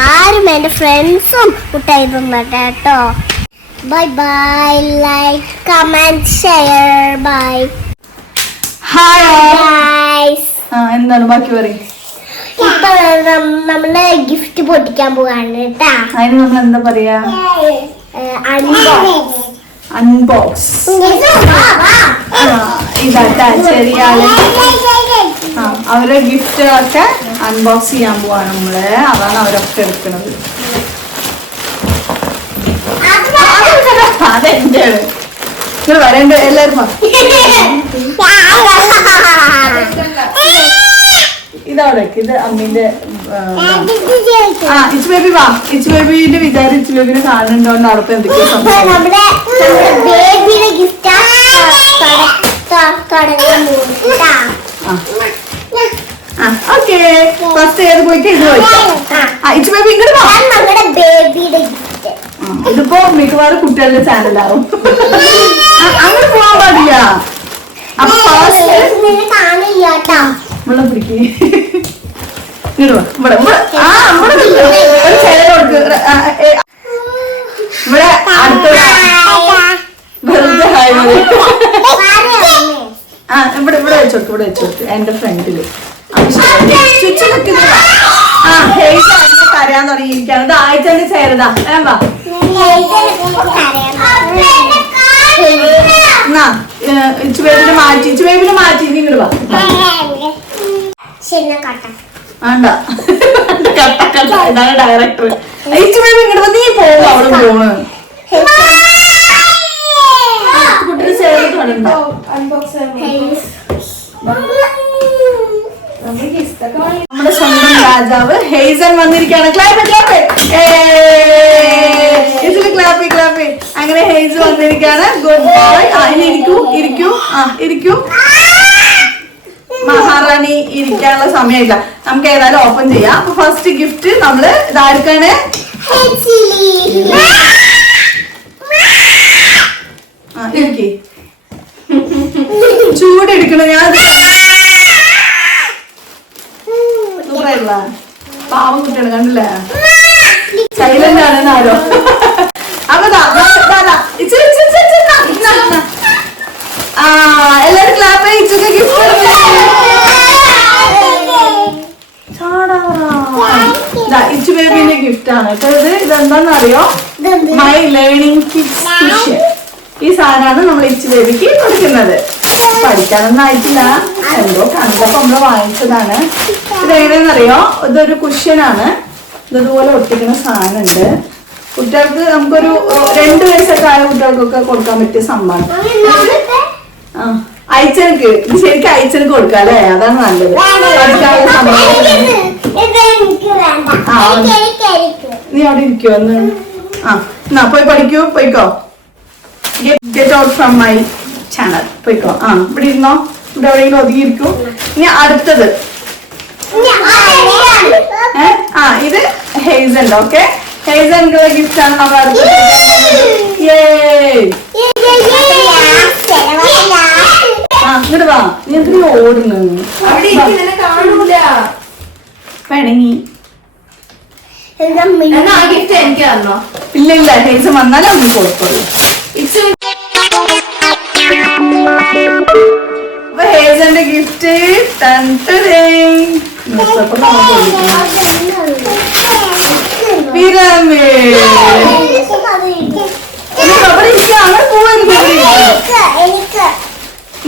ആരും എന്റെ ഫ്രണ്ട്സും മുട്ടായി കേട്ടോ. Bye bye, like, comment, share. Bye. Hi. എന്താണ് ബാക്കി പറയും? ഇപ്പൊ നമ്മള് ഗിഫ്റ്റ് പൊട്ടിക്കാൻ പോവാണ് കേട്ടാ. അതിന് നമ്മൾ എന്താ പറയാ? അൺബോക്സ്. ഇതാട്ടാ ചെറിയ ആള് അവരെ ഗിഫ്റ്റ് ഒക്കെ അൺബോക്സ് ചെയ്യാൻ പോവാണ് നമ്മള്. അതാണ് അവരൊക്കെ എടുക്കുന്നത്. അതെന്റെ നിങ്ങൾ വരേണ്ട എല്ലാരും. ഇതവിടെ ഇത് അമ്മീന്റെ ഇച്ച് ബേബി വാ. ഇച്ച് ബേബിന്റെ വിചാരം ഇച്ച് ബേബിനെ കാണുന്നുണ്ടോണ്ട് അവിടെ എന്തൊക്കെയോ ഓക്കെ. ഫസ്റ്റ് ഏത് പോയിട്ട് ഇത് ഇച്ച് ബേബി ഇങ്ങോട്ട് വാ. ഇതിപ്പോ മിക്കവാറും കുട്ടികളുടെ ചാനലാവും. അങ്ങനെ പോവാൻ പാടില്ല. അപ്പൊ വെള്ളം പിടിക്കേ ഇവിടെ അടുത്ത ഇവിടെ വെച്ചോട്ട് എന്റെ ഫ്രണ്ടില് കരയാൻ തുടങ്ങിയിരിക്കാണ്. ഇത് ആഴ്ചന്റെ ചേരതാ വാ. ഇച്ചുബേബിനെ മാറ്റി ഇങ്ങോട്ട് വാ. വേണ്ട ഇതാണ് ഡയറക്ടർ. ഇച്ചുബേബി ഇങ്ങോട്ട് വന്ന് നീ പോകും അവിടെ പോണ്. കുട്ടിയുടെ ചേർത്ത് വേണ്ടോ? നമ്മുടെ സ്വന്തം രാജാവ് ഹെയ്സൺ വന്നിരിക്കുകയാണ്. ക്ലാപ്പ്. അങ്ങനെ ഹെയ്സ് വന്നിരിക്കുകയാണ്. Good boy. ഇനി ഇരിക്കൂ. മഹാറാണി ഇരിക്കാനുള്ള സമയമില്ല. നമുക്ക് ഏതായാലും ഓപ്പൺ ചെയ്യാം. അപ്പൊ ഫസ്റ്റ് ഗിഫ്റ്റ് നമ്മള് ഇതാർക്കാണ്? ചൂടെടുക്കണം. ഞാൻ പാവം കുട്ടിയാണ് കണ്ടില്ലേ? സൈലന്റ് ആണെന്ന് ആരോ. അപ്പൊ എല്ലാരും ക്ലാപ്പ് ചെയ്യിച്ചൊക്കെ ഗിഫ്റ്റ് ഇച്ചു ബേബിന്റെ ഗിഫ്റ്റ് ആണ് കേട്ടോ. ഇതെന്താന്ന് അറിയോ? My learning kids cushion. ഈ സാധനമാണ് നമ്മൾ ഇച്ചു ബേബിക്ക് കൊടുക്കുന്നത്. പഠിക്കാനൊന്നും ആയിട്ടില്ല, എന്തോ കണ്ടപ്പോ നമ്മള് വാങ്ങിച്ചതാണ്. ഇതെങ്ങനെയാണെന്നറിയോ? ഇതൊരു കുഷ്യനാണ്. ഇതുപോലെ ഒട്ടിക്കുന്ന സാധനമുണ്ട്. കുട്ടികൾക്ക് നമുക്കൊരു 2 വയസ്സൊക്കെ ആയ കുട്ടികൾക്കൊക്കെ കൊടുക്കാൻ പറ്റിയ സംഭവം. അയച്ചനക്ക് ഇത് ശരിക്കും അയച്ചനക്ക് കൊടുക്കാം അല്ലേ? അതാണ് നല്ലത്. പഠിക്കാനുള്ള സംഭവം. നീ അവിടെ ഇരിക്കോ ഒന്ന്? എന്നാ പോയി പഠിക്കൂ. പോയിക്കോ. Get out from my channel. പോയിക്കോ. ഇവിടെ ഇരുന്നോ. ഇവിടെ എവിടെയെങ്കിലും ഒതുങ്ങിയിരിക്കും. ഇനി അടുത്തത് ഇത് ഹെയ്സൺ. ഓക്കെ, ഹെയ്സൺക്കുള്ള ഗിഫ്റ്റ് ആണ് നമ്മൾ അടുത്തത്. ഇങ്ങോട്ട് വാ. നീ എന്തിനാ ഓടുന്നു? വേണമെങ്കിൽ ഇല്ല ഹെയ്സൺ വന്നാലും അമ്മ കൊടുക്കുള്ളൂ. അപ്പൊ ഹെയ്സന്റെ ഗിഫ്റ്റ് അങ്ങനെ പോവായിരുന്നു.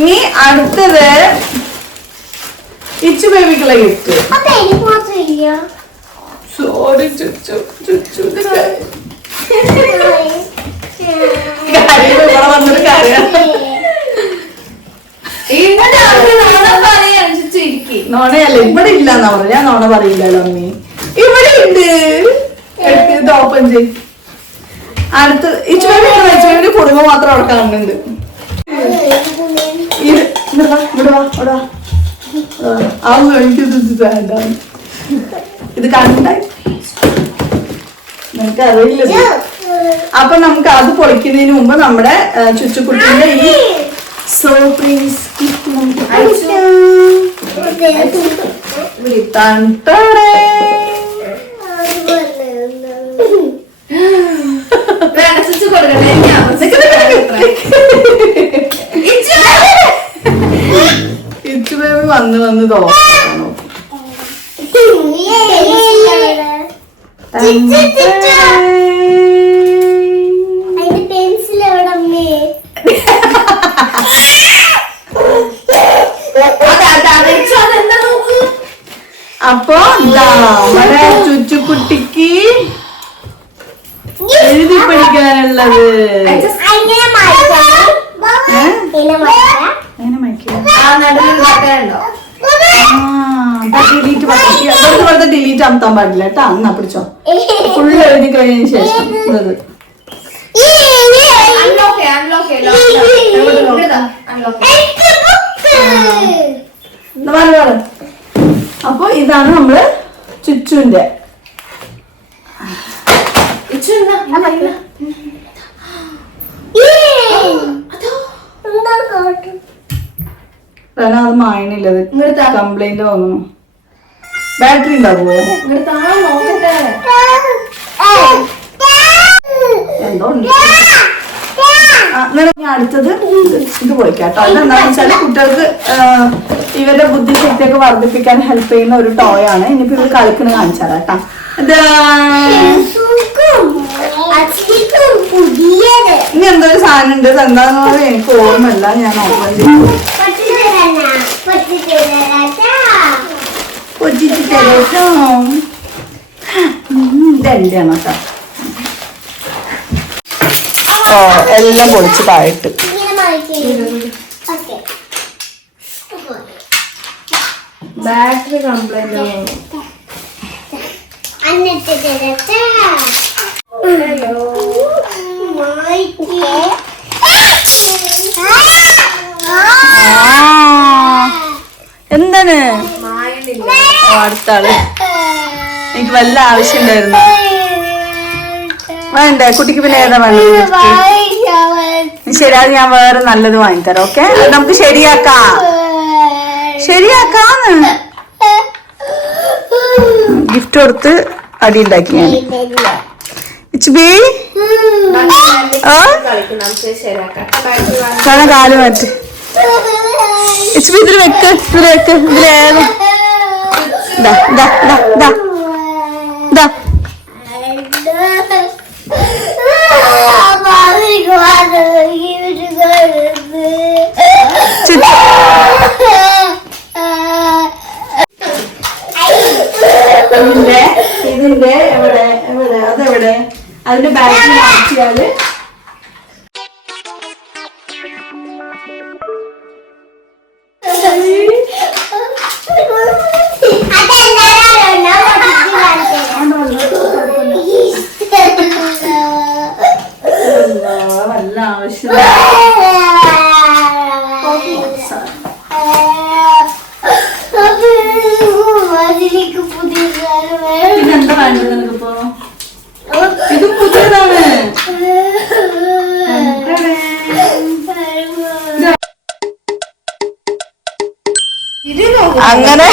ഇനി അടുത്തത് ഇച്ചു ബേബിക്കുള്ള ഗിഫ്റ്റ്. സോറി ചുച്ചു വന്നിട്ട് കാര്യം നോണയല്ല. ഇവിടെ ഇല്ലെന്നാ പറഞ്ഞു. ഞാൻ നോണ പറയില്ലല്ലോ അമ്മി. ഇവിടെ ഉണ്ട്. ഇത് ഓപ്പൺ ചെയ്. അടുത്ത് ഇച്ചുബേബിയുടെ കുടുംബം മാത്രം അവിടെ കാണുന്നുണ്ട്. ഇത് കണ്ടായി നിനക്ക് അറിയില്ല. അപ്പൊ നമുക്ക് അത് പൊളിക്കുന്നതിന് മുമ്പ് നമ്മുടെ ചുച്ചുക്കുട്ടിന്റെ ഈ സർപ്രൈസ് ഗിഫ്റ്റ് നമുക്ക് ഇച്ചു ബേബി വന്ന് ദോശ അപ്പൊ നമ്മുടെ ചുച്ചുക്കുട്ടിക്ക് എഴുതി പഠിക്കാനുള്ളത് ഡിലീറ്റ് അമത്താൻ പാടില്ല കേട്ടാ. എന്നാ പിടിച്ചോ, ഫുള്ള് എഴുതി കഴിഞ്ഞതിന് ശേഷം അപ്പൊ ഇതാണ് നമ്മള് ചുച്ചുന്റെ അത് മായണില്ലത് കംപ്ലൈന്റ് തോന്നുന്നു. ബാറ്ററി ഉണ്ടാവുമോ? എന്തോ അടുത്തത് ഇത് പോയിക്കാട്ടോ. അതെന്താണെന്ന് വെച്ചാല് കുട്ടികൾക്ക് ഇവരുടെ ബുദ്ധിശക്തിയൊക്കെ വർദ്ധിപ്പിക്കാൻ ഹെൽപ്പ് ചെയ്യുന്ന ഒരു ടോയ് ആണ്. ഇനിയിപ്പോ ഇവർ കളിക്കണ കാണിച്ചാലോ കേട്ടാ. ഇനി എന്തൊരു സാധനം ഉണ്ട്, എന്താന്ന് പറയാൻ എനിക്ക് ഓർമ്മയില്ല. ഞാൻ ഓപ്പൺ ചെയ്തു ഇതെന്റെയാണ് കേട്ടോ. ഓ എല്ലാം പൊളിച്ച് താഴെട്ട് ബാറ്ററി കംപ്ലൈന്റ് എന്താണ് അടുത്ത ആള്. എനിക്ക് വല്ല ആവശ്യം ഉണ്ടായിരുന്നു. വേണ്ടേ കുട്ടിക്ക്? പിന്നെ ഏതാ വേണ്ടത്? ശരി, അത് ഞാൻ വേറെ നല്ലത് വാങ്ങിത്തരാം. ഓക്കെ, നമുക്ക് ശരിയാക്കാന്ന് ഗിഫ്റ്റ് കൊടുത്ത് അടി ഉണ്ടാക്കി ഞാൻ. കാല് മാറ്റി ഇതിൽ വെക്ക്, ഇതിലേതാ? ഇതിന്റെ എവിടെ അതെവിടെ? അതിന്റെ ബാറ്ററി മാറ്റിയാല് വല്ല ആവശ്യം പിന്നെന്താ വേണ്ടത് നിനക്കിപ്പോ? ഇത് പുതിയതാണ്. അങ്ങനെ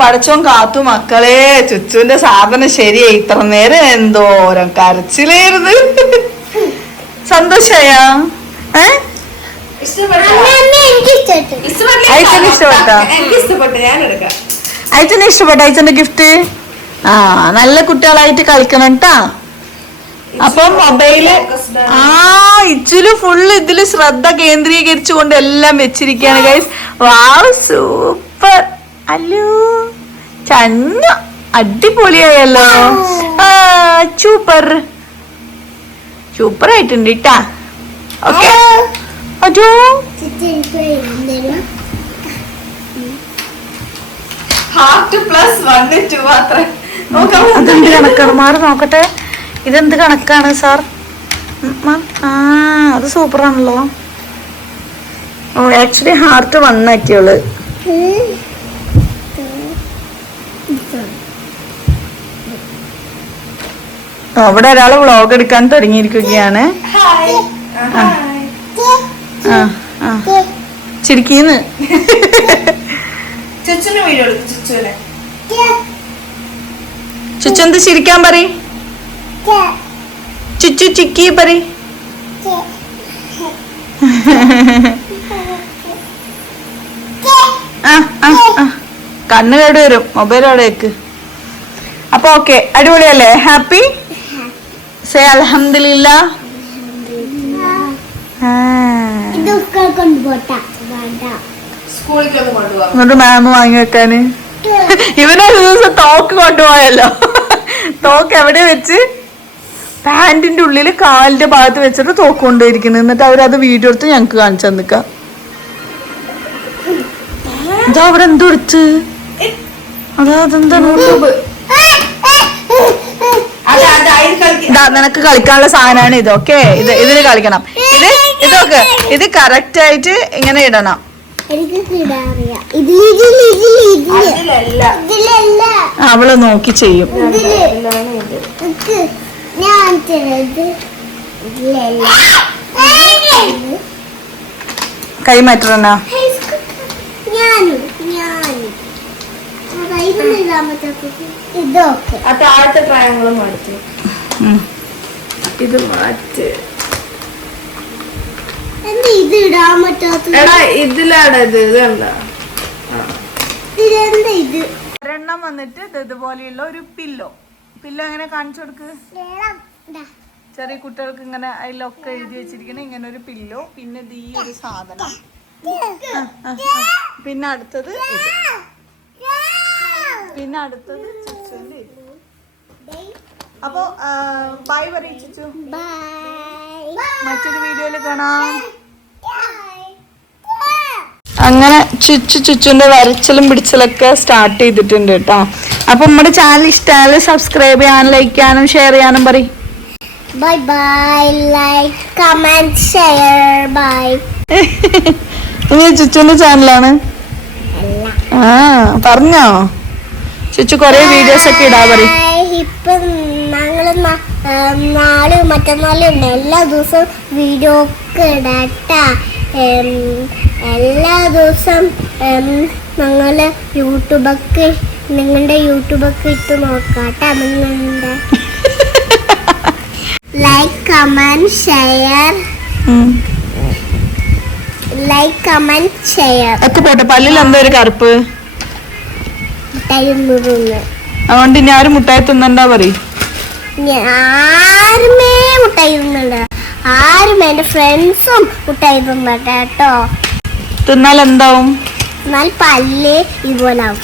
പടച്ചോൻ കാത്തു മക്കളെ. ചുച്ചുവിന്റെ സാധനം ശരിയായി. ഇത്ര നേരം എന്തോരം കരച്ചിലായിരുന്നു. സന്തോഷായ? അയച്ചന് ഇഷ്ടപ്പെട്ട അയച്ചന്റെ ഗിഫ്റ്റ്? ആ, നല്ല കുട്ടികളായിട്ട് കളിക്കണം കേട്ടാ. അപ്പൊ മൊബൈല് ഇച്ചിരി ഫുള്ള് ഇതില് ശ്രദ്ധ കേന്ദ്രീകരിച്ചുകൊണ്ട് എല്ലാം വെച്ചിരിക്കുകയാണ് ഗൈസ്. വാവ്, സൂപ്പർ. അല്ലോ ചന്ന അടിപൊളിയായല്ലോ. സൂപ്പർ ആയിട്ടുണ്ട് കേട്ടാ. ഓക്കെ, അതോ അതെന്ത് കണക്കാണ്? മാറി നോക്കട്ടെ, ഇതെന്ത് കണക്കാണ് സാർ? അത് സൂപ്പറാണല്ലോ. ഓ, ആക്ച്വലി ഹാർട്ട് വന്നാക്കിയോള്. അവിടെ ഒരാള് വ്ളോഗ് എടുക്കാൻ തുടങ്ങിയിരിക്കുകയാണ്. ചിരിക്കീന്ന് ചുച്ചു എന്ത് ചിരിക്കാൻ പറ? ചുച്ചു ചിക്കി പറ. കണ്ണ് കേട് വരും മൊബൈൽ അവിടേക്ക്. അപ്പൊ ഓക്കെ, അടിപൊളിയല്ലേ? ഹാപ്പി സേ അൽഹംദുലില്ലാ. ഇതൊക്കെ കൊണ്ടുപോട്ടാ സ്കൂളിലേക്കൊന്ന് കൊണ്ടുപോകാം. എന്നിട്ട് മാമ് വാങ്ങി വെക്കാന്. ഇവനൊരു ദിവസം തോക്ക് കൊണ്ടുപോയല്ലോ. തോക്ക് എവിടെ വെച്ച്? പാന്റിന്റെ ഉള്ളില് കാലിന്റെ ഭാഗത്ത് വെച്ചിട്ട് തോക്ക് കൊണ്ടുപോയിരിക്കുന്നു. എന്നിട്ട് അവരത് വീഡിയോ എടുത്ത് ഞങ്ങക്ക് കാണിച്ചു തന്നിക്കാം. ഇതാ അവിടെ എന്തോ എടുത്ത് അതെന്താണ്? നിനക്ക് കളിക്കാനുള്ള സാധനമാണ് ഇത്. ഓക്കെ, ഇതിന് കളിക്കണം. ഇതൊക്കെ ഇത് കറക്റ്റ് ആയിട്ട് ഇങ്ങനെ ഇടണം. അവള് നോക്കി ചെയ്യും. കൈ മാറ്റണ താഴത്തെ ട്രയാങ്കിൾ മാറ്റി, ഇത് മാറ്റ്. ഇത് ഇടാൻ പറ്റാത്ത എടാ ഇതിലാടാ ഇത് ഇതല്ല. ഇതെന്താ ഇത്? ഒരെണ്ണം വന്നിട്ട് ഇതുപോലെയുള്ള ഒരു പില്ലോ എങ്ങനെ കാണിച്ചു കൊടുക്ക്. ചെറിയ കുട്ടികൾക്ക് ഇങ്ങനെ അതിലൊക്കെ എഴുതി വെച്ചിരിക്കണ ഇങ്ങനെ ഒരു പില്ലോ. പിന്നെ ഈ ഒരു സാധനം. പിന്നെ അടുത്തത് ഇത്. പിന്നെ അടുത്തത് ചുച്ചുവിന്റെ ഇത്. അപ്പൊ ബൈ പറയും ചുച്ചു. മറ്റൊരു വീഡിയോയിൽ കാണാം. അങ്ങനെ ചുച്ചുന്റെ വരച്ചിലും പിടിച്ചലൊക്കെ സ്റ്റാർട്ട് ചെയ്തിട്ടുണ്ട് കേട്ടോ. അപ്പൊ നമ്മുടെ ചാനൽ ഇഷ്ടമായാലും സബ്സ്ക്രൈബ് ചെയ്യാനും ലൈക്ക് ചെയ്യാനും ഷെയർ ചെയ്യാനും പറയും. Bye bye, like comment share bye. ഇനി ചുച്ചുന്റെ ചാനലാണ്. ആ പറഞ്ഞോ ചുച്ചു കൊറേ വീഡിയോസ് ഒക്കെ ഇടാ പറയും. ഇപ്പൊ ഞങ്ങള് നാളെ മറ്റന്നാളും എല്ലാ ദിവസവും വീഡിയോ ഒക്കെ ഇടാട്ടാ. എല്ലാ ദിവസം ഞങ്ങള് നിങ്ങളുടെ യൂട്യൂബൊക്കെ ഇട്ട് നോക്കാട്ടാ. നിങ്ങളുടെ ലൈക്ക് കമന്റ് ഷെയർ ഒക്കെ പോട്ടെ. പല്ലിൽ എന്താ ഒരു കറുപ്പ്? അതുകൊണ്ട് ഇനി ആരും മുട്ടായി തിന്നണ്ടാ പറയും. ആരുമേ മുട്ടായി തിന്നണ്ട. ആരും എന്റെ ഫ്രണ്ട്സും മുട്ടായി തിന്നണ്ട കേട്ടോ. തിന്നാൽ എന്താവും? എന്നാൽ പല്ല് ഇതുപോലെ ആവും.